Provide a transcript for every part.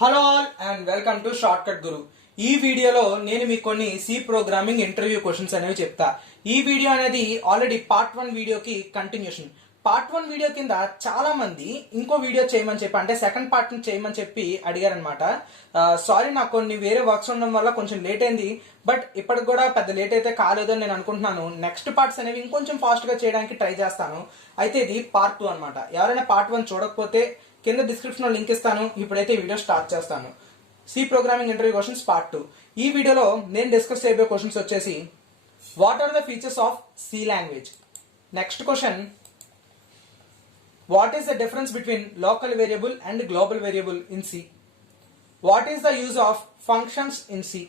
Hello all and welcome to short cut guru. ఈ వీడియోలో నేను మీకు కొన్ని సి ప్రోగ్రామింగ్ ఇంటర్వ్యూ క్వశ్చన్స్ అనేవి చెప్తా. ఈ వీడియో అనేది ఆల్రెడీ పార్ట్ 1 వీడియోకి కంటిన్యూషన్. పార్ట్ 1 వీడియో కింద చాలా మంది ఇంకో వీడియో చేయమని చెప్పి, అంటే సెకండ్ పార్ట్ చేయమని చెప్పి అడిగారనమాట. సారీ, నాకు కొన్ని వేరే వర్క్స్ ఉండడం వల్ల కొంచెం లేట్ అయింది. బట్ ఇప్పటికి కూడా పెద్ద లేట్ అయితే కాలేదని నేను అనుకుంటున్నాను. నెక్స్ట్ పార్ట్స్ అనేవి ఇంకొంచెం ఫాస్ట్ గా చేయడానికి ట్రై చేస్తాను. అయితే ఇది పార్ట్ 2 అనమాట. ఎవరైనా పార్ట్ 1 చూడకపోతే కింద డిస్క్రిప్షన్ లో లింక్ ఇస్తాను. ఇప్పుడైతే వీడియో స్టార్ట్ చేస్తాను. C programming interview questions part 2. ఈ వీడియోలో నేను డిస్కస్ చేయబోయే క్వశ్చన్స్ వచ్చేసి, what are the features of C language. Next question, what is the difference between local variable and global variable in C. What is the use of functions in C.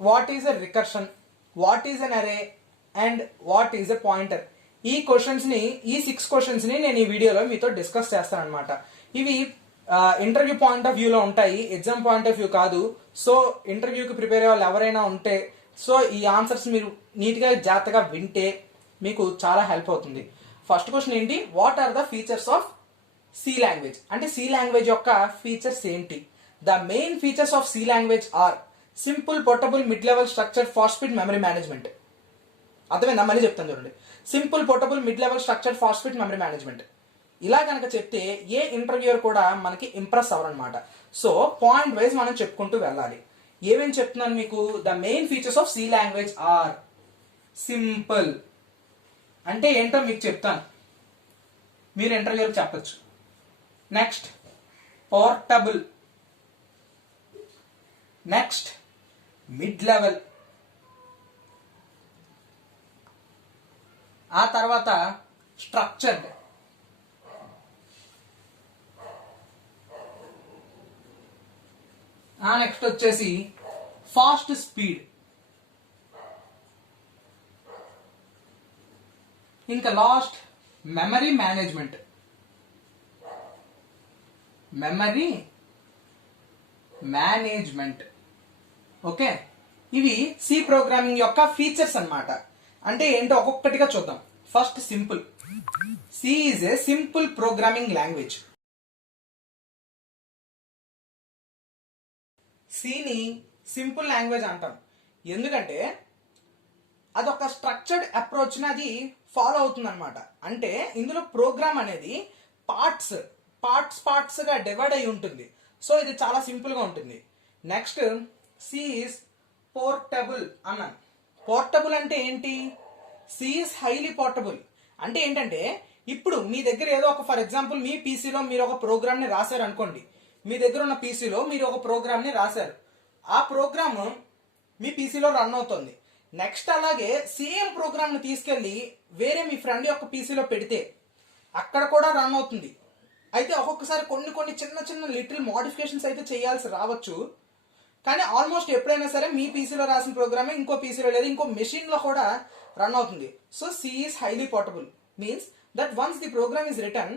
What is a recursion. What is an array and what is a pointer. ఈ questions ని, ఈ 6 questions ని నేను ఈ వీడియోలో మీతో discuss చేస్తాను అనమాట. ఇవి ఇంటర్వ్యూ పాయింట్ ఆఫ్ వ్యూలో ఉంటాయి, ఎగ్జామ్ పాయింట్ ఆఫ్ వ్యూ కాదు. సో ఇంటర్వ్యూకి ప్రిపేర్ అయ్యే వాళ్ళు ఎవరైనా ఉంటే, సో ఈ ఆన్సర్స్ మీరు నీట్గా జాగ్రత్తగా వింటే మీకు చాలా హెల్ప్ అవుతుంది. ఫస్ట్ క్వశ్చన్ ఏంటి, what are the features of C language. అంటే సి లాంగ్వేజ్ యొక్క ఫీచర్స్ ఏంటి. The main features of C language are simple, portable, mid level structure, fast speed memory management. అర్థమైందా? మళ్ళీ చెప్తాను చూడండి. Simple, portable, mid level structure, fast speed memory management. ఇలా కనుక చెప్తే ఏ ఇంటర్వ్యూయర్ కూడా మనకి ఇంప్రెస్ అవ్వరనమాట. సో పాయింట్ వైజ్ మనం చెప్పుకుంటూ వెళ్ళాలి. ఏమేమి చెప్తున్నాను మీకు. The main features of C language are simple. అంటే ఏంటో మీకు చెప్తాను, మీరు ఇంటర్వ్యూర్ చెప్పచ్చు. Next portable. Next mid level. ఆ తర్వాత స్ట్రక్చర్డ్. నెక్స్ట్ వచ్చేసి ఫాస్ట్ స్పీడ్. ఇంకా last memory management. Memory management. Okay, ఇవి సి ప్రోగ్రామింగ్ యొక్క ఫీచర్స్ అన్నమాట. అంటే ఏంటో ఒక్కొక్కటిగా చూద్దాం. First simple. C is a simple programming language. సిని సింపుల్ లాంగ్వేజ్ అంటాం ఎందుకంటే అదొక స్ట్రక్చర్డ్ అప్రోచ్ ని అది ఫాలో అవుతుంది అనమాట. అంటే ఇందులో ప్రోగ్రామ్ అనేది పార్ట్స్ పార్ట్స్ పార్ట్స్ గా డివైడ్ అయి ఉంటుంది. సో ఇది చాలా సింపుల్ గా ఉంటుంది. నెక్స్ట్ సి ఈజ్ పోర్టబుల్ అన్నాను. పోర్టబుల్ అంటే ఏంటి? C is highly portable. అంటే ఏంటంటే ఇప్పుడు మీ దగ్గర ఏదో ఒక, ఫర్ ఎగ్జాంపుల్ మీ పీసీలో మీరు ఒక ప్రోగ్రామ్ ని రాశారు అనుకోండి. మీ దగ్గర ఉన్న పీసీలో మీరు ఒక ప్రోగ్రామ్ ని రాశారు. ఆ ప్రోగ్రామ్ మీ పీసీలో రన్ అవుతుంది. నెక్స్ట్ అలాగే సేమ్ ప్రోగ్రామ్ ని తీసుకెళ్లి వేరే మీ ఫ్రెండ్ యొక్క పీసీలో పెడితే అక్కడ కూడా రన్ అవుతుంది. అయితే ఒక్కొక్కసారి కొన్ని కొన్ని చిన్న చిన్న లిటిల్ మోడిఫికేషన్స్ అయితే చేయాల్సి రావచ్చు. కానీ ఆల్మోస్ట్ ఎప్పుడైనా సరే మీ పీసీలో రాసిన ప్రోగ్రామే ఇంకో పీసీలో లేదా ఇంకో మెషిన్ లో కూడా రన్ అవుతుంది. So C is highly portable means that once the program is written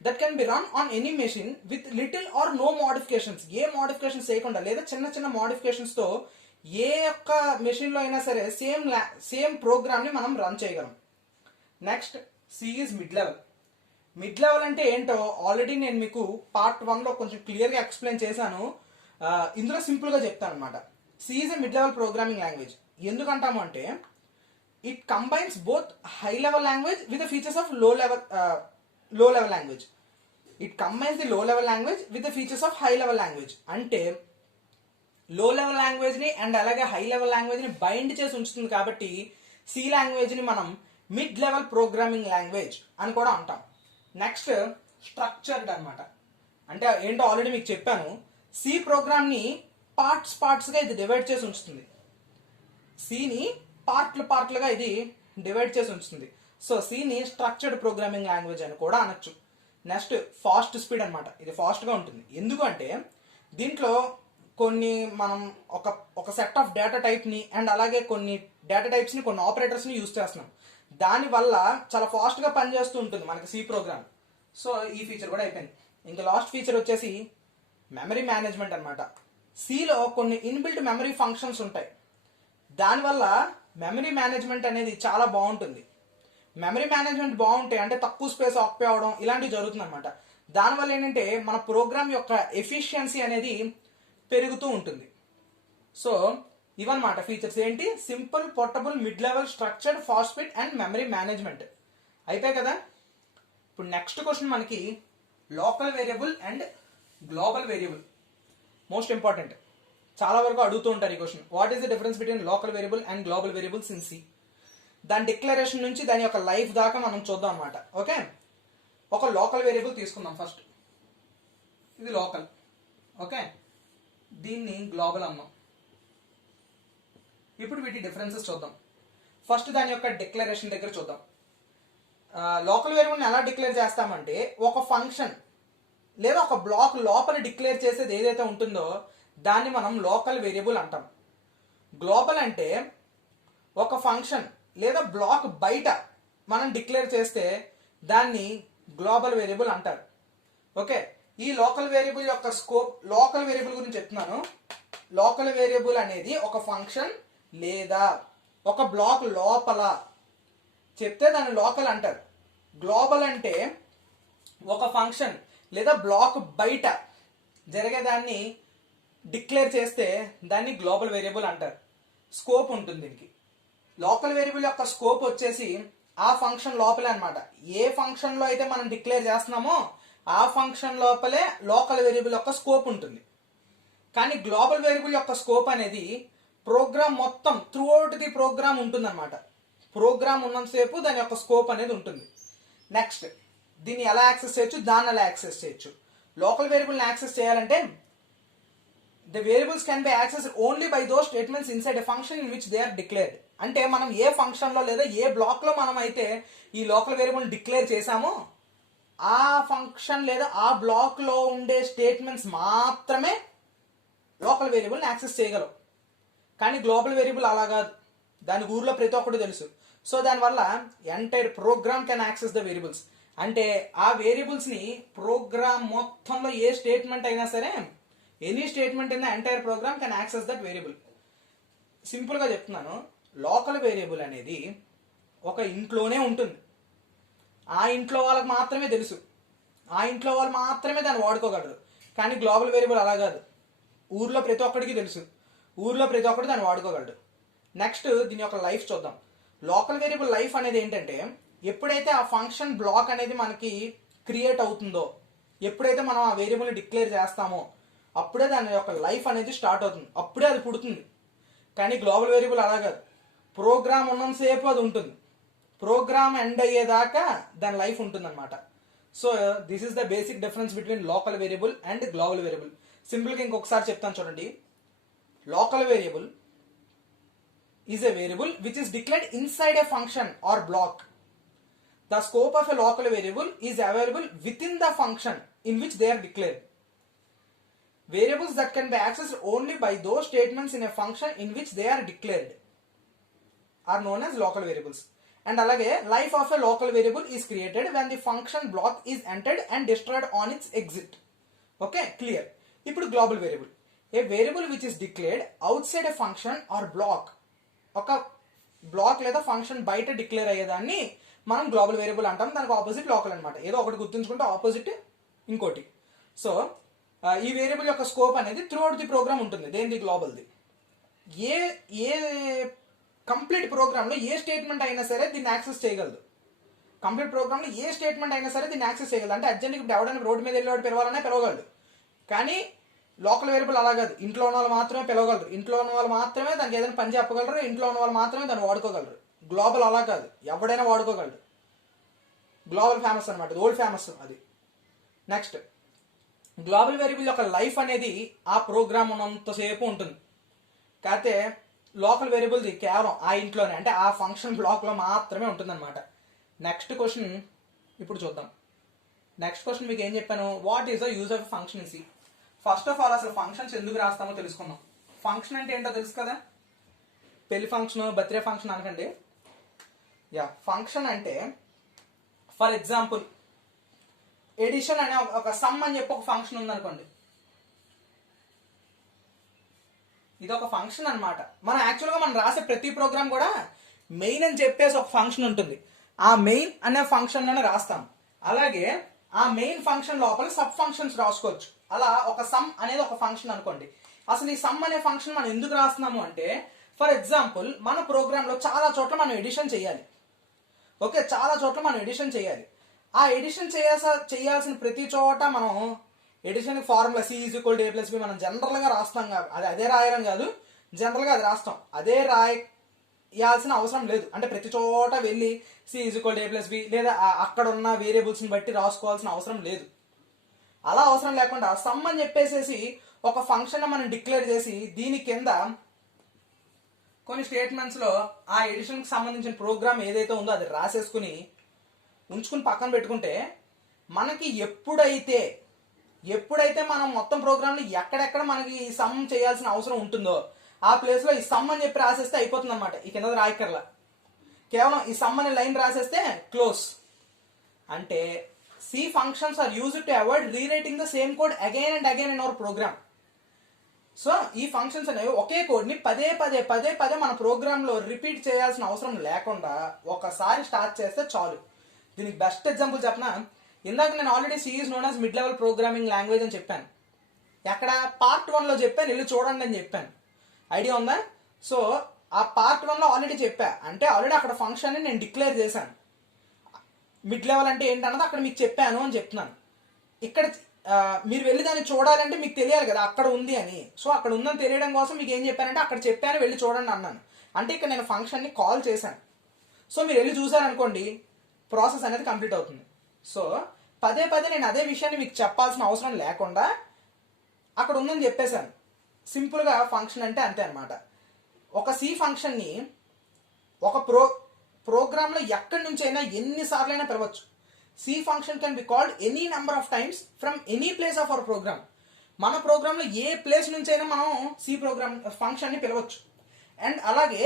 that can be run on any machine with little or no modifications. ఏ మోడిఫికేషన్స్ చేయకుండా లేదా చిన్న చిన్న మోడిఫికేషన్స్ తో ఏ ఒక్క మెషిన్ లో అయినా సరే సేమ్ ప్రోగ్రామ్ ని మనం రన్ చేయగలం. Next C is mid level. Mid level అంటే ఏంటో ఆల్రెడీ నేను మీకు పార్ట్ 1 లో కొంచెం క్లియర్ గా ఎక్స్ప్లెయిన్ చేశాను. ఇందులో సింపుల్ గా చెప్తాను అనమాట. C is a mid level programming language. ఎందుకంటాము అంటే it combines both high level language with the features of low level language. It combines the low level language with the features of high level language. అంటే low level language ని and అలాగే high level language ని bind చేసి ఉంచుతుంది. కాబట్టి C language ని మనం mid level programming language అని కూడా అంటాం. నెక్స్ట్ స్ట్రక్చర్డ్ అనమాట. అంటే ఏంటో ఆల్రెడీ మీకు చెప్పాను. సి ప్రోగ్రామ్ ని పార్ట్స్ గా ఇది డివైడ్ చేసి ఉంచుతుంది. సిని పార్ట్లుగా ఇది డివైడ్ చేసి ఉంచుతుంది. సో సిని స్ట్రక్చర్డ్ ప్రోగ్రామింగ్ లాంగ్వేజ్ అని కూడా అనొచ్చు. నెక్స్ట్ ఫాస్ట్ స్పీడ్ అనమాట. ఇది ఫాస్ట్ గా ఉంటుంది. ఎందుకంటే దీంట్లో కొన్ని మనం ఒక సెట్ ఆఫ్ డేటా టైప్ ని అండ్ అలాగే కొన్ని డేటా టైప్స్ ని, కొన్ని ఆపరేటర్స్ ని యూజ్ చేస్తున్నాం. దాని వల్ల చాలా ఫాస్ట్ గా పనిచేస్తూ ఉంటుంది మనకి సి ప్రోగ్రామ్. సో ఈ ఫీచర్ కూడా అయిపోయింది. ఇంకా లాస్ట్ ఫీచర్ వచ్చేసి మెమరీ మేనేజ్మెంట్ అనమాట. సిలో కొన్ని ఇన్బిల్ట్ మెమరీ ఫంక్షన్స్ ఉంటాయి. దానివల్ల మెమరీ మేనేజ్మెంట్ అనేది చాలా బాగుంటుంది. మెమరీ మేనేజ్మెంట్ బాగుంటే అంటే తక్కువ స్పేస్ ఆక్యుపై అవడం ఇలాంటివి జరుగుతుంది అనమాట. దానివల్ల ఏంటంటే మన ప్రోగ్రామ్ యొక్క ఎఫిషియన్సీ అనేది పెరుగుతూ ఉంటుంది. సో ఇవన్నమాట ఫీచర్స్. ఏంటి? Simple, portable, mid level, structured, fast fit and memory management. అయిపోయి కదా. ఇప్పుడు నెక్స్ట్ క్వశ్చన్ మనకి local variable and global variable. Most important. చాలా వరకు అడుగుతూ ఉంటారు ఈ question. What is the difference between local variable and global variables in C? దాని డిక్లరేషన్ నుంచి దాని యొక్క లైఫ్ దాకా మనం చూద్దాం అనమాట. ఓకే, ఒక లోకల్ వేరియబుల్ తీసుకుందాం ఫస్ట్. ఇది లోకల్. ఓకే, దీన్ని గ్లోబల్ అన్నాం. ఇప్పుడు వీటి డిఫరెన్సెస్ చూద్దాం. ఫస్ట్ దాని యొక్క డిక్లరేషన్ దగ్గర చూద్దాం. లోకల్ వేరియబుల్ని ఎలా డిక్లేర్ చేస్తామంటే, ఒక ఫంక్షన్ లేదా ఒక బ్లాక్ లోపల డిక్లేర్ చేసేది ఏదైతే ఉంటుందో దాన్ని మనం లోకల్ వేరియబుల్ అంటాం. గ్లోబల్ అంటే ఒక ఫంక్షన్ లేదా బ్లాక్ బయట మనం డిక్లేర్ చేస్తే దాన్ని గ్లోబల్ వేరియబుల్ అంటారు. ఓకే, ఈ లోకల్ వేరియబుల్ యొక్క స్కోప్, లోకల్ వేరియబుల్ గురించి చెప్తున్నాను. లోకల్ వేరియబుల్ అనేది ఒక ఫంక్షన్ లేదా ఒక బ్లాక్ లోపల చెప్తే దాన్ని లోకల్ అంటారు. గ్లోబల్ అంటే ఒక ఫంక్షన్ లేదా బ్లాక్ బయట జరిగేదాన్ని డిక్లేర్ చేస్తే దాన్ని గ్లోబల్ వేరియబుల్ అంటారు. స్కోప్ ఉంటుంది దీనికి. లోకల్ వేరియబుల్ యొక్క స్కోప్ వచ్చేసి ఆ ఫంక్షన్ లోపలే అనమాట. ఏ ఫంక్షన్లో అయితే మనం డిక్లేర్ చేస్తున్నామో ఆ ఫంక్షన్ లోపలే లోకల్ వేరియబుల్ యొక్క స్కోప్ ఉంటుంది. కానీ గ్లోబల్ వేరియబుల్ యొక్క స్కోప్ అనేది ప్రోగ్రామ్ మొత్తం త్రూ అవుట్ ది ప్రోగ్రామ్ ఉంటుందన్నమాట. ప్రోగ్రామ్ ఉన్నంతసేపు దాని యొక్క స్కోప్ అనేది ఉంటుంది. నెక్స్ట్, దీన్ని ఎలా యాక్సెస్ చేయొచ్చు, దాన్ని ఎలా యాక్సెస్ చేయొచ్చు. లోకల్ వేరియబుల్ని యాక్సెస్ చేయాలంటే the variables can be access only by those statements inside a function in which they are declared. అంటే మనం ఏ ఫంక్షన్లో లేదా ఏ బ్లాక్లో మనం అయితే ఈ లోకల్ వేరియబుల్ డిక్లేర్ చేశామో ఆ ఫంక్షన్ లేదా ఆ బ్లాక్లో ఉండే స్టేట్మెంట్స్ మాత్రమే లోకల్ వేరియబుల్ని యాక్సెస్ చేయగలవు. కానీ గ్లోబల్ వేరియబుల్ అలా కాదు. దాని ఊర్లో ప్రతి ఒక్కటి తెలుసు. సో దానివల్ల entire program can access the variables. అంటే ఆ వేరియబుల్స్ని ప్రోగ్రామ్ మొత్తంలో ఏ స్టేట్మెంట్ అయినా సరే, any statement in the entire program can access that variable. సింపుల్గా చెప్తున్నాను, లోకల్ వేరియబుల్ అనేది ఒక ఇంట్లోనే ఉంటుంది. ఆ ఇంట్లో వాళ్ళకి మాత్రమే తెలుసు, ఆ ఇంట్లో వాళ్ళు మాత్రమే దాన్ని వాడుకోగలరు. కానీ గ్లోబల్ వేరియబుల్ అలా కాదు. ఊర్లో ప్రతి ఒక్కడికి తెలుసు, ఊర్లో ప్రతి ఒక్కటి దాన్ని వాడుకోగలడు. నెక్స్ట్, దీని యొక్క లైఫ్ చూద్దాం. లోకల్ వేరియబుల్ లైఫ్ అనేది ఏంటంటే, ఎప్పుడైతే ఆ ఫంక్షన్ బ్లాక్ అనేది మనకి క్రియేట్ అవుతుందో, ఎప్పుడైతే మనం ఆ వేరియబుల్ని డిక్లేర్ చేస్తామో అప్పుడే దాని యొక్క లైఫ్ అనేది స్టార్ట్ అవుతుంది, అప్పుడే అది పుడుతుంది. కానీ గ్లోబల్ వేరియబుల్ అలా కాదు. ప్రోగ్రామ్ ఉన్నంతసేపు అది ఉంటుంది, ప్రోగ్రామ్ ఎండ్ అయ్యేదాకా దాని లైఫ్ ఉంటుందన్నమాట. So this is the basic difference between local variable and global variable. సింపుల్గా ఇంకొకసారి చెప్తాను చూడండి. Local variable is a variable which is declared inside a function or block. The scope of a local variable is available within the function in which they are declared. Variables that can be accessed only by those statements in a function in which they are declared are known as local variables. And alage life of a local variable is created when the function block is entered and destroyed on its exit. Okay, clear. Ipudu global variable, a variable which is declared outside a function or block. ఒక black లేదా function బయట declare అయ్యేదాన్ని మనం global variable అంటాం. దానికి opposite local అనమాట. ఏదో ఒకటి గుర్తుంచుకుంటే ఆపోజిట్ ఇంకోటి. సో ఈ వేరియబుల్ యొక్క స్కోప్ అనేది త్రూ అవుట్ ది ప్రోగ్రామ్ ఉంటుంది. దేనిది? గ్లోబల్ది. ఏ ఏ కంప్లీట్ ప్రోగ్రామ్లో ఏ స్టేట్మెంట్ అయినా సరే దీన్ని యాక్సెస్ చేయగలదు. కంప్లీట్ ప్రోగ్రామ్లో ఏ స్టేట్మెంట్ అయినా సరే దీన్ని యాక్సెస్ చేయగలదు. అంటే అర్జెంట్గా ఇప్పుడు ఎవడైనా రోడ్డు మీద వెళ్ళేవాడు పిలవాలనే పిలవగలడు. కానీ లోకల్ వేరియబుల్ అలా కాదు. ఇంట్లో ఉన్న వాళ్ళు మాత్రమే పిలవగలరు, ఇంట్లో ఉన్న వాళ్ళు మాత్రమే దానికి ఏదైనా పని చెప్పగలరు, ఇంట్లో ఉన్న వాళ్ళు మాత్రమే దాన్ని వాడుకోగలరు. గ్లోబల్ అలా కాదు, ఎవడైనా వాడుకోగలరు. గ్లోబల్ ఫేమస్ అనమాట, ఓల్డ్ ఫేమస్ అది. నెక్స్ట్, గ్లోబల్ వేరియబుల్ యొక్క లైఫ్ అనేది ఆ ప్రోగ్రామ్ ఉన్నంతసేపు ఉంటుంది. కాకపోతే లోకల్ వేరియబుల్ది కేవలం ఆ ఇంట్లోనే, అంటే ఆ ఫంక్షన్ బ్లాక్లో మాత్రమే ఉంటుందన్నమాట. నెక్స్ట్ క్వశ్చన్ ఇప్పుడు చూద్దాం. నెక్స్ట్ క్వశ్చన్ మీకు ఏం చెప్పాను? What is the use of function in C? First of all అసలు ఫంక్షన్స్ ఎందుకు రాస్తామో తెలుసుకుందాం. ఫంక్షన్ అంటే ఏంటో తెలుసు కదా. పెళ్లి ఫంక్షన్, బర్త్డే ఫంక్షన్ అనకండి. యా, ఫంక్షన్ అంటే ఫర్ ఎగ్జాంపుల్ ఎడిషన్ అనే ఒక సమ్ అని చెప్పి ఒక ఫంక్షన్ ఉందనుకోండి. ఇది ఒక ఫంక్షన్ అనమాట. మనం యాక్చువల్గా మనం రాసే ప్రతి ప్రోగ్రామ్ కూడా మెయిన్ అని చెప్పేసి ఒక ఫంక్షన్ ఉంటుంది. ఆ మెయిన్ అనే ఫంక్షన్లోనే రాస్తాం. అలాగే ఆ మెయిన్ ఫంక్షన్ లోపల సబ్ ఫంక్షన్స్ రాసుకోవచ్చు. అలా ఒక సమ్ అనేది ఒక ఫంక్షన్ అనుకోండి. అసలు ఈ సమ్ అనే ఫంక్షన్ మనం ఎందుకు రాస్తున్నాము అంటే, ఫర్ ఎగ్జాంపుల్ మన ప్రోగ్రామ్ లో చాలా చోట్ల మనం ఎడిషన్ చేయాలి. ఓకే, చాలా చోట్ల మనం ఎడిషన్ చేయాలి. ఆ ఎడిషన్ చేయాల్సిన ప్రతి చోట మనం ఎడిషన్ ఫార్ములా C=A+B మనం జనరల్ గా రాస్తాం. అదే రాయడం కాదు, జనరల్ గా అది రాస్తాం. అదే రాయాల్సిన అవసరం లేదు. అంటే ప్రతి చోట వెళ్ళి C=A+B లేదా అక్కడ ఉన్న వేరియబుల్స్ ని బట్టి రాసుకోవాల్సిన అవసరం లేదు. అలా అవసరం లేకుండా సమ్ అని చెప్పేసేసి ఒక ఫంక్షన్ మనం డిక్లేర్ చేసి దీని కింద కొన్ని స్టేట్మెంట్స్ లో ఆ ఎడిషన్ కి సంబంధించిన ప్రోగ్రామ్ ఏదైతే ఉందో అది రాసేసుకుని ఉంచుకుని పక్కన పెట్టుకుంటే మనకి ఎప్పుడైతే మనం మొత్తం ప్రోగ్రామ్ ని ఎక్కడెక్కడ మనకి ఈ సమ్ చేయాల్సిన అవసరం ఉంటుందో ఆ ప్లేస్ లో ఈ సమ్ అని చెప్పి రాసేస్తే అయిపోతుంది అనమాట. ఈ కింద రాయకర్లా, కేవలం ఈ సమ్ అనే లైన్ రాసేస్తే క్లోజ్. అంటే C functions are used to avoid rewriting the same code again and again in our program. So ఈ ఫంక్షన్స్ అనేవి ఒకే కోడ్ ని పదే పదే మన ప్రోగ్రామ్ లో రిపీట్ చేయాల్సిన అవసరం లేకుండా ఒకసారి స్టార్ట్ చేస్తే చాలు. దీనికి బెస్ట్ ఎగ్జాంపుల్ చెప్పనా, ఇందాక నేను already C is known as mid level programming language అని చెప్పాను. ఎక్కడ పార్ట్ 1 లో చెప్పాను, వెళ్ళి చూడండి అని చెప్పాను. ఐడియా ఉందా? సో ఆ పార్ట్ 1 లో ఆల్రెడీ చెప్పా, అంటే ఆల్రెడీ అక్కడ ఫంక్షన్ ని నేను డిక్లేర్ చేశాను. మిడ్ లెవెల్ అంటే ఏంటన్నది అక్కడ మీకు చెప్పాను అని చెప్తున్నాను. ఇక్కడ మీరు వెళ్ళి దాన్ని చూడాలంటే మీకు తెలియాలి కదా అక్కడ ఉంది అని. సో అక్కడ ఉందని తెలియడం కోసం మీకు ఏం చెప్పానంటే అక్కడ చెప్పాను వెళ్ళి చూడండి అన్నాను. అంటే ఇక్కడ నేను ఫంక్షన్ ని కాల్ చేశాను. సో మీరు వెళ్ళి చూసారనుకోండి ప్రాసెస్ అనేది కంప్లీట్ అవుతుంది. సో పదే నేను అదే విషయాన్ని మీకు చెప్పాల్సిన అవసరం లేకుండా అక్కడ ఉందని చెప్పేశాను. సింపుల్ గా ఫంక్షన్ అంటే అంతే అనమాట. ఒక సి ఫంక్షన్ ని ఒక ప్రోగ్రామ్ లో ఎక్కడి నుంచి అయినా ఎన్నిసార్లు అయినా పిలవచ్చు. C function can be called any number of times from any place of our program. మన ప్రోగ్రామ్ లో ఏ ప్లేస్ నుంచి అయినా మనం సి ప్రోగ్రామ్ ఫంక్షన్ ని పిలవచ్చు. అండ్ అలాగే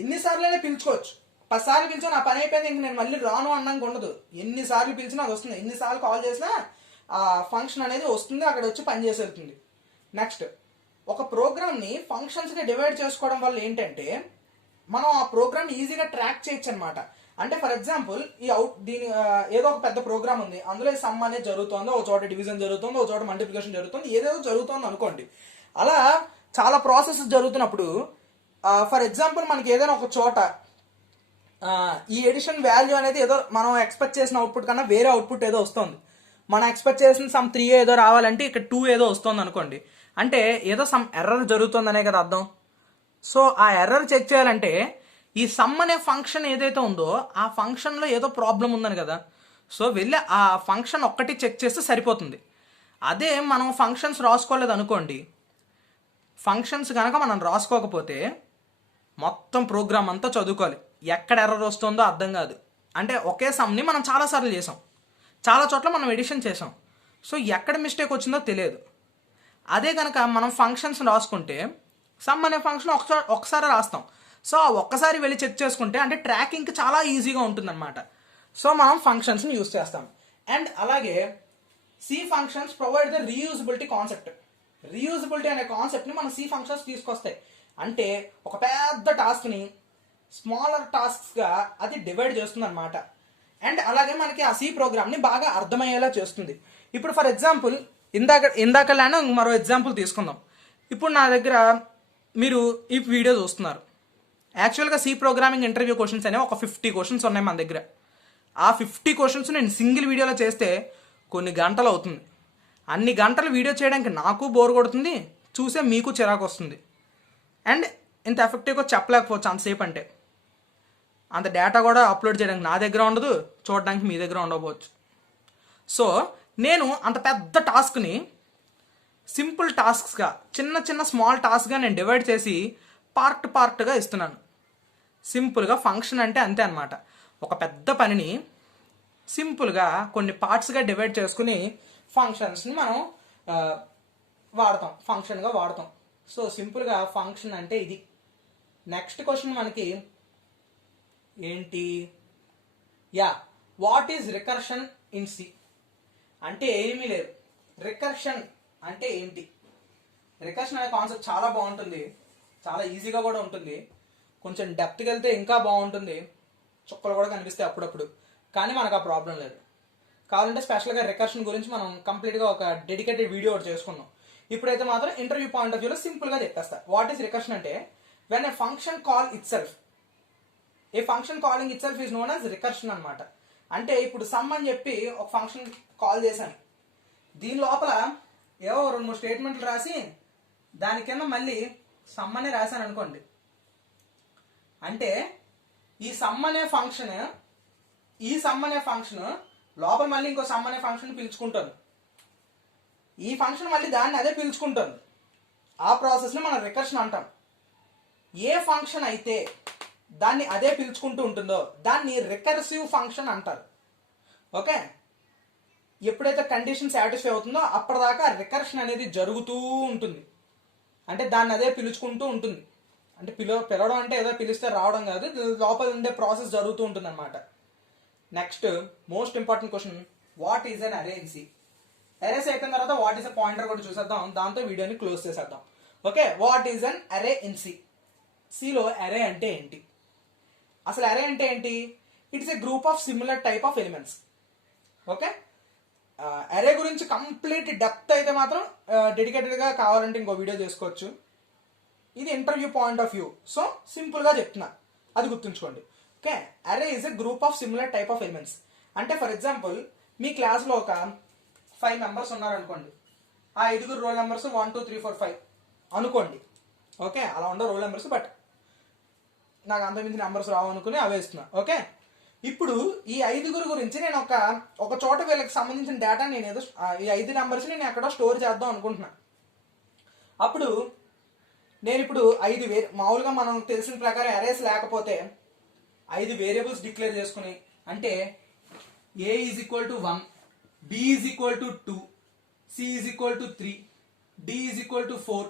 ఎన్నిసార్లు అయినా పిలుచుకోవచ్చు. 10 సార్లు పిలిచా నా పని అయిపోయింది, ఇంక నేను మళ్ళీ రాను అన్నాక ఉండదు. ఎన్నిసార్లు పిలిచినా అది వస్తుంది, ఎన్నిసార్లు కాల్ చేసినా ఆ ఫంక్షన్ అనేది వస్తుంది, అక్కడ వచ్చి పని చేసి వెళ్తుంది. నెక్స్ట్, ఒక ప్రోగ్రామ్ ని ఫంక్షన్స్ ని డివైడ్ చేసుకోవడం వల్ల ఏంటంటే మనం ఆ ప్రోగ్రామ్ ఈజీగా ట్రాక్ చేయొచ్చు అనమాట. అంటే ఫర్ ఎగ్జాంపుల్ దీని ఏదో ఒక పెద్ద ప్రోగ్రామ్ ఉంది, అందులో సమ్ అనేది జరుగుతుంది, ఒక చోట డివిజన్ జరుగుతుంది, ఒక చోట మల్టిప్లికేషన్ జరుగుతుంది, ఏదేదో జరుగుతుంది అనుకోండి. అలా చాలా ప్రాసెస్ జరుగుతున్నప్పుడు ఫర్ ఎగ్జాంపుల్ మనకి ఏదైనా ఒక చోట ఈ ఎడిషన్ వాల్యూ అనేది ఏదో మనం ఎక్స్పెక్ట్ చేసిన అవుట్పుట్ కన్నా వేరే అవుట్పుట్ ఏదో వస్తుంది. మనం ఎక్స్పెక్ట్ చేసిన సమ్ 3 ఏదో రావాలంటే ఇక్కడ 2 ఏదో వస్తుంది అనుకోండి. అంటే ఏదో సమ్ ఎర్రర్ జరుగుతుందనే కదా అర్థం. సో ఆ ఎర్రర్ చెక్ చేయాలంటే ఈ సమ్ అనే ఫంక్షన్ ఏదైతే ఉందో ఆ ఫంక్షన్లో ఏదో ప్రాబ్లం ఉందని కదా. సో వెళ్ళి ఆ ఫంక్షన్ ఒక్కటి చెక్ చేస్తే సరిపోతుంది. అదే మనం ఫంక్షన్స్ రాసుకోలేదు అనుకోండి, ఫంక్షన్స్ కనుక మనం రాసుకోకపోతే మొత్తం ప్రోగ్రామ్ అంతా చదువుకోవాలి. ఎక్కడ ఎర్రర్ వస్తుందో అర్థం కాదు. అంటే ఒకే సమ్ని మనం చాలాసార్లు చేసాం, చాలా చోట్ల మనం ఎడిషన్ చేసాం. సో ఎక్కడ మిస్టేక్ వచ్చిందో తెలియదు. అదే కనుక మనం ఫంక్షన్స్ రాసుకుంటే సమ్ అనే ఫంక్షన్ ఒకసారి రాస్తాం. సో ఆ ఒక్కసారి వెళ్ళి చెక్ చేసుకుంటే అంటే ట్రాకింగ్కి చాలా ఈజీగా ఉంటుందన్నమాట. సో మనం ఫంక్షన్స్ని యూజ్ చేస్తాం. అండ్ అలాగే C functions provide the reusability concept. Reusability అనే కాన్సెప్ట్ని మన సి ఫంక్షన్స్ తీసుకొస్తాయి. అంటే ఒక పెద్ద టాస్క్ని స్మాలర్ టాస్క్స్గా అది డివైడ్ చేస్తుంది అనమాట. అండ్ అలాగే మనకి ఆ సి ప్రోగ్రామ్ని బాగా అర్థమయ్యేలా చేస్తుంది. ఇప్పుడు ఫర్ ఎగ్జాంపుల్ ఇందాకలానే మరో ఎగ్జాంపుల్ తీసుకుందాం. ఇప్పుడు నా దగ్గర మీరు ఈ వీడియో చూస్తున్నారు. యాక్చువల్గా సి ప్రోగ్రామింగ్ ఇంటర్వ్యూ క్వశ్చన్స్ అనేవి ఒక 50 క్వశ్చన్స్ ఉన్నాయి మన దగ్గర. ఆ 50 క్వశ్చన్స్ నేను సింగిల్ వీడియోలో చేస్తే కొన్ని గంటలు అవుతుంది. అన్ని గంటలు వీడియో చేయడానికి నాకు బోర్ కొడుతుంది, చూసే మీకు చిరాకు వస్తుంది. అండ్ ఇంత ఎఫెక్టివ్గా చెప్పలేకపోవచ్చు అంతసేపు. అంటే అంత డేటా కూడా అప్లోడ్ చేయడానికి నా దగ్గర ఉండదు, చూడడానికి మీ దగ్గర ఉండకపోవచ్చు. సో నేను అంత పెద్ద టాస్క్ని సింపుల్ టాస్క్స్గా చిన్న స్మాల్ టాస్క్గా నేను డివైడ్ చేసి పార్ట్గా ఇస్తున్నాను. సింపుల్గా ఫంక్షన్ అంటే అంతే అనమాట. ఒక పెద్ద పనిని సింపుల్గా కొన్ని పార్ట్స్గా డివైడ్ చేసుకుని ఫంక్షన్స్ని మనం వాడతాం, ఫంక్షన్గా వాడతాం. సో సింపుల్గా ఫంక్షన్ అంటే ఇది. నెక్స్ట్ క్వశ్చన్ మనకి ఏంటి? What is recursion in C? అంటే ఏమీ లేదు. రికర్షన్ అంటే ఏంటి? రికర్షన్ అనే కాన్సెప్ట్ చాలా బాగుంటుంది, చాలా ఈజీగా కూడా ఉంటుంది. కొంచెం డెప్త్కి వెళ్తే ఇంకా బాగుంటుంది, చుక్కలు కూడా కనిపిస్తాయి అప్పుడప్పుడు. కానీ మనకు ఆ ప్రాబ్లం లేదు. కావాలంటే స్పెషల్గా రికర్షన్ గురించి మనం కంప్లీట్గా ఒక డెడికేటెడ్ వీడియో ఒకటి చేసుకున్నాం. ఇప్పుడైతే మాత్రం ఇంటర్వ్యూ పాయింట్ ఆఫ్ వ్యూలో సింపుల్గా చెప్పేస్తా. వాట్ ఈస్ రికర్షన్ అంటే when a function call it self, A function calling it self is known as recursion అనమాట. అంటే ఇప్పుడు సమ్ అని చెప్పి ఒక ఫంక్షన్ కాల్ చేశాను, దీని లోపల ఏవో 2-3 స్టేట్మెంట్లు రాసి దాని కింద మళ్ళీ సమ్ అనే రాశాను అనుకోండి. అంటే ఈ సమ్ అనే ఫంక్షన్ లోపల మళ్ళీ ఇంకో సమ్ అనే ఫంక్షన్ పిలుచుకుంటాను, ఈ ఫంక్షన్ మళ్ళీ దాన్ని అదే పిలుచుకుంటాను. ఆ ప్రాసెస్ని మనం రికర్షన్ అంటాం. ఏ ఫంక్షన్ అయితే దాన్ని అదే పిలుచుకుంటూ ఉంటుందో దాన్ని రికర్సివ్ ఫంక్షన్ అంటారు. ఓకే, ఎప్పుడైతే కండిషన్ సాటిస్ఫై అవుతుందో అప్పటిదాకా రికర్షన్ అనేది జరుగుతూ ఉంటుంది. అంటే దాన్ని అదే పిలుచుకుంటూ ఉంటుంది. అంటే పిలవడం అంటే ఏదో పిలిస్తే రావడం కాదు, లోపల ఉండే ప్రాసెస్ జరుగుతూ ఉంటుంది అనమాట. Next most important question, what is an అరే ఇన్ సి? అరేస్ అయిపోయిన తర్వాత వాట్ ఈస్ అ పాయింటర్ కూడా చూసేద్దాం, దాంతో వీడియోని క్లోజ్ చేసేద్దాం. ఓకే, వాట్ ఈజ్ అన్ అరే ఇన్ సి? సిలో అరే అంటే ఏంటి? అసలు అరే అంటే ఏంటి? It's a group of similar type of elements. Okay, అరే గురించి కంప్లీట్ డెప్త్ అయితే మాత్రం డెడికేటెడ్గా కావాలంటే ఇంకో వీడియో చేసుకోవచ్చు. ఇది interview point of view, so సింపుల్గా చెప్తున్నా, అది గుర్తుంచుకోండి. ఓకే, అరే is a group of similar type of elements. అంటే ఫర్ ఎగ్జాంపుల్ మీ క్లాస్లో ఒక 5 మెంబర్స్ ఉన్నారనుకోండి, ఆ 5 రోల్ నెంబర్స్ 1 2 3 4 5 అనుకోండి. ఓకే, అలా ఉండవు రోల్ నెంబర్స్, బట్ నాకు అంతమించి నెంబర్స్ రావు అనుకుని అవే ఇస్తున్నా. ఓకే, ఇప్పుడు ఈ 5 గురించి నేను ఒక చోట వీళ్ళకి సంబంధించిన డేటా నేను ఏదో ఈ 5 నెంబర్స్ నేను ఎక్కడో స్టోర్ చేద్దాం అనుకుంటున్నా. అప్పుడు నేను ఇప్పుడు 5 మామూలుగా మనం తెలిసిన ప్రకారం అరేస్ లేకపోతే 5 వేరియబుల్స్ డిక్లేర్ చేసుకుని, అంటే A is equal to 1, B is equal to 2, C is equal to 3, D is equal to 4,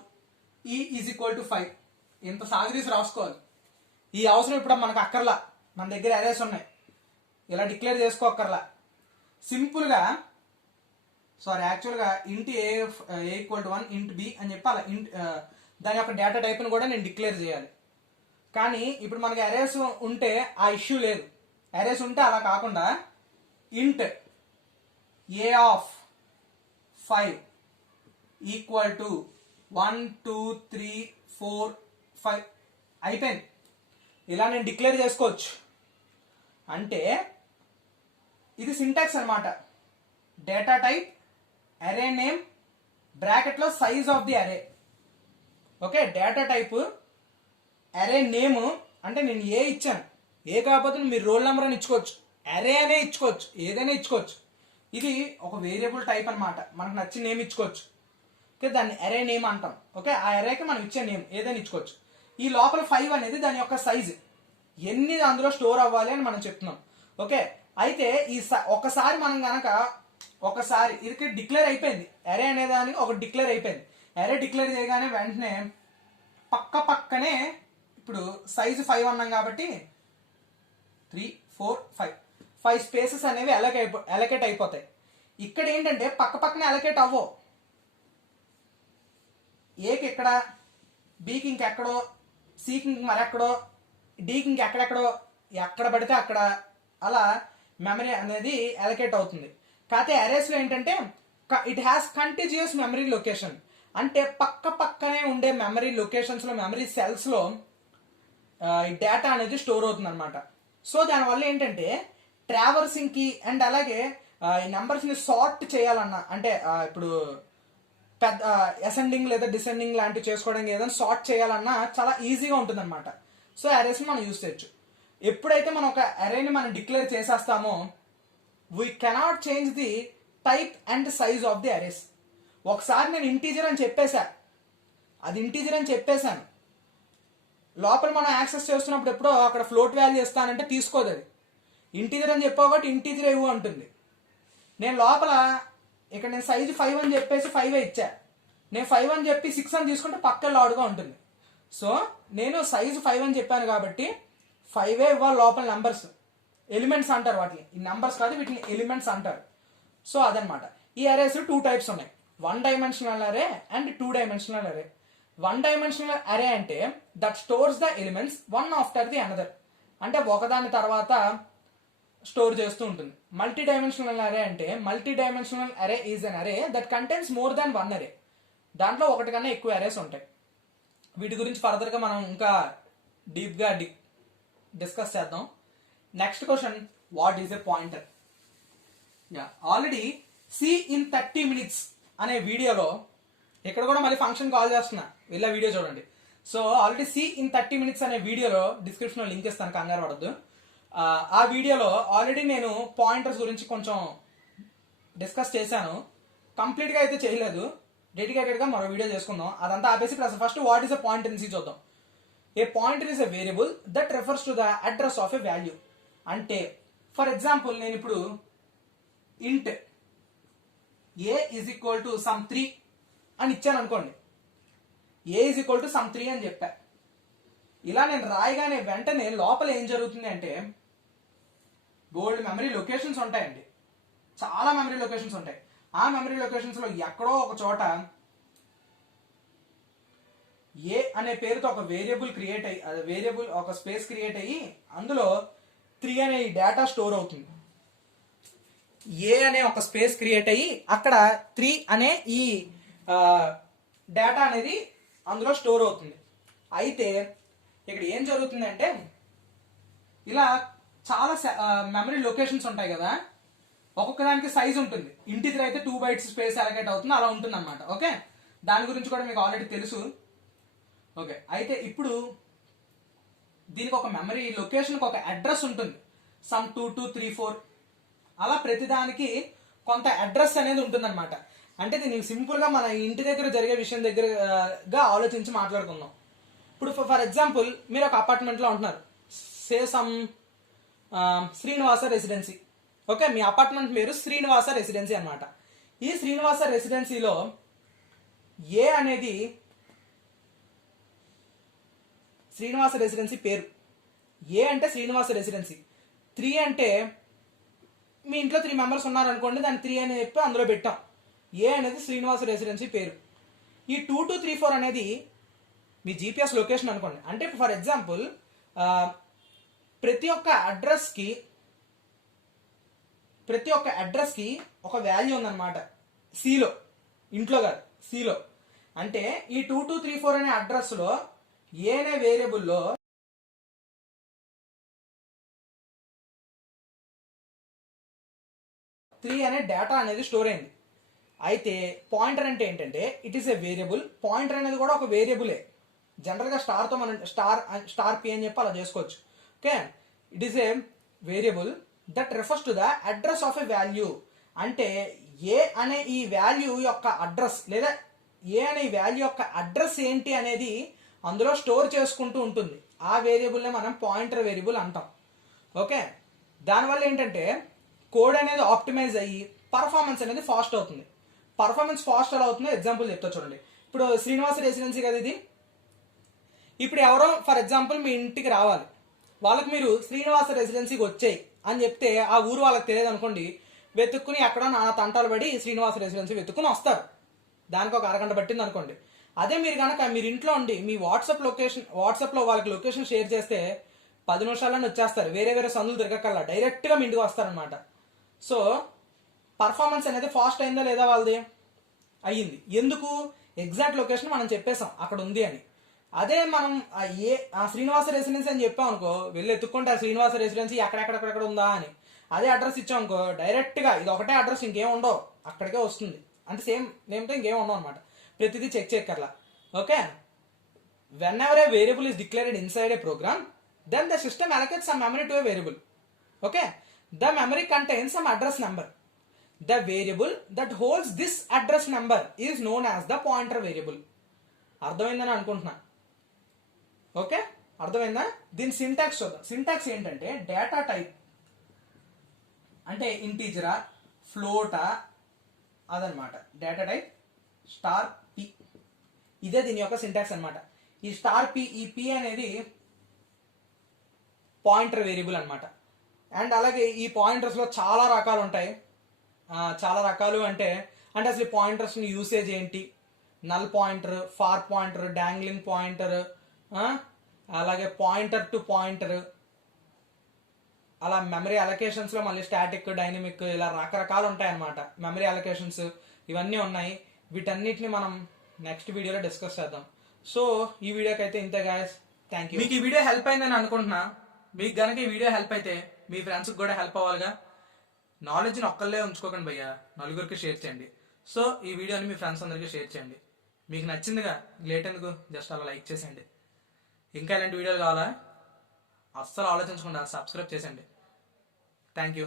E is equal to 5 ఇంత సాగరీస్ రాసుకోవాలి. ఈ అవసరం ఇప్పుడు మనకు అక్కర్లా, మన దగ్గర అరేస్ ఉన్నాయి, ఇలా డిక్లేర్ చేసుకోక్కర్లా. సింపుల్గా యాక్చువల్గా ఇంట్ ఏ ఈక్వల్ టు 1 ఇంట్ బి అని చెప్పి అలా దాని యొక్క డేటా టైప్ని కూడా నేను డిక్లేర్ చేయాలి. కానీ ఇప్పుడు మనకి అరేస్ ఉంటే ఆ ఇష్యూ లేదు. అరేస్ ఉంటే అలా కాకుండా ఇంట్ ఏ ఆఫ్ 5 ఈక్వల్ టు 1 2 3 4 5 అయిపోయింది. ఇలా నేను డిక్లేర్ చేసుకోవచ్చు. అంటే ఇది సింటాక్స్ అనమాట. డేటా టైప్, అరే నేమ్, బ్రాకెట్లో సైజ్ ఆఫ్ ది అరే. ఓకే, డేటా టైప్, అరే నేమ్ అంటే నేను ఏ ఇచ్చాను, ఏ కాకపోతే మీరు రోల్ నెంబర్ అని ఇచ్చుకోవచ్చు, అరే అనే ఇచ్చుకోవచ్చు, ఏదైనా ఇచ్చుకోవచ్చు. ఇది ఒక వేరియబుల్ టైప్ అనమాట, మనకు నచ్చిన నేమ్ ఇచ్చుకోవచ్చు. ఓకే, దాన్ని అరే నేమ్ అంటాం. ఓకే, ఆ అరేకి మనం ఇచ్చే నేమ్ ఏదైనా ఇచ్చుకోవచ్చు. ఈ లోపల 5 అనేది దాని యొక్క సైజ్, ఎన్ని అందులో స్టోర్ అవ్వాలి అని మనం చెప్తున్నాం. ఓకే, అయితే ఒకసారి మనం కనుక ఇది డిక్లేర్ అయిపోయింది, అరే అనే దానికి ఒక డిక్లేర్ అయిపోయింది. అరే డిక్లేర్ చేయగానే వెంటనే పక్కనే ఇప్పుడు సైజు 5 అన్నాం కాబట్టి 3 4 5 స్పేసెస్ అనేవి అలొకేట్ అయిపోతాయి. ఇక్కడ ఏంటంటే పక్కనే అలొకేట్ అవ్వవు. ఏకి ఎక్కడ, బికి ఇంకెక్కడో, సికి ఇంక మరెక్కడో, డీకి ఇంకెక్కడెక్కడో, ఎక్కడ పడితే అక్కడ అలా మెమరీ అనేది అలొకేట్ అవుతుంది. కాకపోతే అరేస్లో ఏంటంటే it has continuous memory location. అంటే పక్కనే ఉండే మెమరీ లొకేషన్స్లో, మెమరీ సెల్స్లో ఈ డేటా అనేది స్టోర్ అవుతుంది అనమాట. సో దానివల్ల ఏంటంటే ట్రావర్సింగ్కి అండ్ అలాగే ఈ నెంబర్స్ని సార్ట్ చేయాలన్నా, అంటే ఇప్పుడు పెద్ద అసెండింగ్ లేదా డిసెండింగ్ లాంటివి చేసుకోవడానికి ఏదైనా సార్ట్ చేయాలన్నా చాలా ఈజీగా ఉంటుంది అనమాట. సో అరేస్ని మనం యూజ్ చేయొచ్చు. ఎప్పుడైతే మనం ఒక అరేని మనం డిక్లేర్ చేసేస్తామో we cannot change the type and size of the arrays. ఒకసారి నేను ఇంటీజర్ అని చెప్పేశాను, లోపల మనం యాక్సెస్ చేస్తున్నప్పుడు ఎప్పుడో అక్కడ ఫ్లోట్ వాల్యూ ఇస్తానంటే తీసుకోదు. అది ఇంటీజర్ అని చెప్పావు కాబట్టి ఇంటీజర్ ఇవ్వు అంటుంది. నేను లోపల ఇక్కడ నేను సైజు 5 అని చెప్పేసి 5 ఇచ్చా, నేను 5 అని చెప్పి 6 అని తీసుకుంటే పక్కన లాడుగా ఉంటుంది. సో నేను సైజు 5 అని చెప్పాను కాబట్టి 5 ఇవ్వాలి. లోపల నెంబర్స్, ఎలిమెంట్స్ అంటారు వాటిని, ఈ నెంబర్స్ కాదు వీటిని ఎలిమెంట్స్ అంటారు. సో అదనమాట. ఈ అరేస్ 2 టైప్స్ ఉన్నాయి, 1 డైమెన్షనల్ అరే అండ్ 2 డైమెన్షనల్ అరే. 1 డైమెన్షనల్ అరే అంటే that stores the elements one after the another, అంటే ఒకదాని తర్వాత స్టోర్ చేస్తూ ఉంటుంది. మల్టీ డైమెన్షనల్ అరే అంటే multi dimensional array is an array that contains more than one array. దాంట్లో ఒకటి కన్నా ఎక్కువ అరేస్ ఉంటాయి. వీటి గురించి ఫర్దర్గా మనం ఇంకా డీప్గా డిస్కస్ చేద్దాం. Next question, what is a pointer? Already C in 30 minutes అనే వీడియోలో, ఇక్కడ కూడా మళ్ళీ ఫంక్షన్ కాల్ చేస్తున్నా, వెళ్ళా వీడియో చూడండి. So already C in 30 minutes అనే వీడియోలో డిస్క్రిప్షన్లో లింక్ ఇస్తాను, కంగారు పడద్దు. ఆ వీడియోలో ఆల్రెడీ నేను పాయింటర్స్ గురించి కొంచెం డిస్కస్ చేశాను. కంప్లీట్గా అయితే చేయలేదు, డెడికేటెడ్గా మరో వీడియో చేసుకుందాం. అదంతా ఆపేసి first what is a pointer in C చూద్దాం. A pointer is a variable that refers to the address of a value. అంటే ఫర్ ఎగ్జాంపుల్ నేను ఇప్పుడు int a is equal to some 3 అని ఇచ్చాను అనుకోండి. A is equal to some 3 అని చెప్పా. ఇలా నేను రాయగానే వెంటనే లోపల ఏం జరుగుతుంది అంటే బోల్డ్ మెమరీ లొకేషన్స్ ఉంటాయండి, చాలా మెమరీ లొకేషన్స్ ఉంటాయి. ఆ మెమరీ లొకేషన్స్ లో ఎక్కడో ఒక చోట ఏ అనే పేరుతో ఒక వేరియబుల్ క్రియేట్ అయ్యి, అది వేరియబుల్ ఒక స్పేస్ క్రియేట్ అయ్యి అందులో 3 అనే డేటా స్టోర్ అవుతుంది. ఏ అనే ఒక స్పేస్ క్రియేట్ అయ్యి అక్కడ 3 అనే ఈ డేటా అనేది అందులో స్టోర్ అవుతుంది. అయితే ఇక్కడ ఏం జరుగుతుంది అంటే ఇలా చాలా మెమరీ లొకేషన్స్ ఉంటాయి కదా, ఒక్కొక్క దానికి సైజ్ ఉంటుంది. ఇంటిగ్ర్ అయితే 2 bytes స్పేస్ అలొకేట్ అవుతుంది, అలా ఉంటుంది అనమాట. ఓకే, దాని గురించి కూడా మీకు ఆల్రెడీ తెలుసు. ఓకే, అయితే ఇప్పుడు దీనికి ఒక మెమరీ లొకేషన్కి ఒక అడ్రస్ ఉంటుంది, సమ్ 2 2 3 4 అలా ప్రతిదానికి కొంత అడ్రస్ అనేది ఉంటుంది అనమాట. అంటే దీన్ని సింపుల్ గా మన ఇంటి దగ్గర జరిగే విషయం దగ్గరగా ఆలోచించి మాట్లాడుకుందాం. ఇప్పుడు ఫర్ ఎగ్జాంపుల్ మీరు ఒక అపార్ట్మెంట్ లో ఉంటున్నారు, say some Srinivasa Residency. Okay, మీ అపార్ట్మెంట్ పేరు శ్రీనివాస రెసిడెన్సీ అనమాట. ఈ శ్రీనివాస రెసిడెన్సీలో ఏ అనేది శ్రీనివాస రెసిడెన్సీ పేరు. ఏ అంటే శ్రీనివాస రెసిడెన్సీ. 3 అంటే మీ ఇంట్లో 3 members ఉన్నారనుకోండి, దాన్ని 3 అని చెప్పి అందులో పెట్టాం. ఏ అనేది శ్రీనివాస రెసిడెన్సీ పేరు. ఈ 2 2 3 4 అనేది మీ జీపీఎస్ లొకేషన్ అనుకోండి. అంటే ఫర్ ఎగ్జాంపుల్ ప్రతి ఒక్క అడ్రస్కి ఒక వాల్యూ ఉందన్నమాట సిలో, ఇంట్లో కాదు సిలో. అంటే ఈ 2 2 3 4 అనే అడ్రస్లో ఏ అనే వేరియబుల్లో 3 అనే డేటా అనేది స్టోర్ అయింది. అయితే పాయింటర్ అంటే ఏంటంటే it is a variable. Pointer అనేది కూడా ఒక వేరియబులే. జనరల్గా స్టార్తో మనం స్టార్ పి అని చెప్పి అలా చేసుకోవచ్చు. Okay, it is a variable that refers to the address of a value. అంటే ఏ అనే ఈ వాల్యూ యొక్క అడ్రస్, లేదా ఏ అనే ఈ వాల్యూ యొక్క అడ్రస్ ఏంటి అనేది అందులో స్టోర్ చేసుకుంటూ ఉంటుంది. ఆ వేరియబుల్నే మనం పాయింటర్ వేరియబుల్ అంటాం. ఓకే, దానివల్ల ఏంటంటే కోడ్ అనేది ఆప్టిమైజ్ అయ్యి పర్ఫార్మెన్స్ అనేది ఫాస్ట్ అవుతుంది. పర్ఫార్మెన్స్ ఫాస్ట్ ఎలా అవుతుందో ఎగ్జాంపుల్ చెప్తా చూడండి. ఇప్పుడు శ్రీనివాస రెసిడెన్సీ కదా ఇది. ఇప్పుడు ఎవరో ఫర్ ఎగ్జాంపుల్ మీ ఇంటికి రావాలి, వాళ్ళకి మీరు శ్రీనివాస రెసిడెన్సీకి వచ్చాయి అని చెప్తే ఆ ఊరు వాళ్ళకి తెలియదు అనుకోండి, వెతుక్కుని ఎక్కడ నానా తంటాలు పడి శ్రీనివాస రెసిడెన్సీ వెతుక్కుని వస్తారు. దానికి ఒక అరగంట పట్టింది అనుకోండి. అదే మీరు కనుక మీరు ఇంట్లో ఉండి మీ వాట్సాప్లో వాళ్ళకి లొకేషన్ షేర్ చేస్తే 10 నిమిషాల్లోనే వచ్చేస్తారు. వేరే వేరే సందులు తిరగక్కల్లా డైరెక్ట్గా మీ ఇంటికి వస్తారనమాట. సో పర్ఫార్మెన్స్ అనేది ఫాస్ట్ అయిందా లేదా వాళ్ళది? అయ్యింది. ఎందుకు? ఎగ్జాక్ట్ లొకేషన్ మనం చెప్పేసాం అక్కడ ఉంది అని. అదే మనం ఆ శ్రీనివాస రెసిడెన్సీ అని చెప్పాం అనుకో, వెళ్ళి ఎత్తుక్కుంటారు శ్రీనివాస రెసిడెన్సీ ఎక్కడెక్కడెక్కడ ఉందా అని. అదే అడ్రస్ ఇచ్చాం అనుకో, డైరెక్ట్గా ఇది ఒకటే అడ్రస్, ఇంకేం ఉండవు, అక్కడికే వస్తుంది. అంటే సేమ్ నేమ్తో ఇంకేం ఉండవు అనమాట, ప్రతిదీ చెక్ చేయక్కర్లా. Okay, whenever a variable is declared inside a program, then the system allocates some memory to a variable. Okay, the memory contains some address number. The variable that holds this address number is known as the pointer variable. అర్థమైందని అనుకుంటున్నా. Okay, అర్థమైందా? దీని syntax చూద్దాం. Syntax ఏంటంటే data type అంటే ఇంటీజరా ఫ్లోటా అదనమాట. Data type star P, ఇదే దీని యొక్క సింటాక్స్ అనమాట. ఈ స్టార్ పి, ఈ పి అనేది పాయింటర్ వేరియబుల్ అనమాట. అండ్ అలాగే ఈ పాయింటర్స్లో చాలా రకాలు ఉంటాయి. చాలా రకాలు అంటే అసలు పాయింటర్స్ యూసేజ్ ఏంటి? Null pointer, far pointer, dangling pointer, అలాగే పాయింటర్ టు పాయింటర్, అలా మెమరీ అలొకేషన్స్లో మళ్ళీ స్టాటిక్, డైనమిక్ ఇలా రకరకాలు ఉంటాయన్నమాట. మెమరీ అలొకేషన్స్ ఇవన్నీ ఉన్నాయి. వీటన్నిటిని మనం నెక్స్ట్ వీడియోలో డిస్కస్ చేద్దాం. సో ఈ వీడియోకి అయితే ఇంతే గాయస్. Thank you. మీకు ఈ వీడియో హెల్ప్ అయిందని అనుకుంటున్నా. మీకు గనక ఈ వీడియో హెల్ప్ అయితే మీ ఫ్రెండ్స్కి కూడా హెల్ప్ అవ్వాలిగా. నాలెడ్జ్ని ఒక్కళ్ళే ఉంచుకోకండి భయ్యా, నలుగురికి షేర్ చేయండి. సో ఈ వీడియోని మీ ఫ్రెండ్స్ అందరికీ షేర్ చేయండి. మీకు నచ్చిందిగా, లేట్ ఎందుకు, జస్ట్ అలా లైక్ చేసేయండి. ఇంకా ఇలాంటి వీడియోలు కావాలా? అస్సలు ఆలోచించకుండా సబ్స్క్రైబ్ చేసేయండి. Thank you.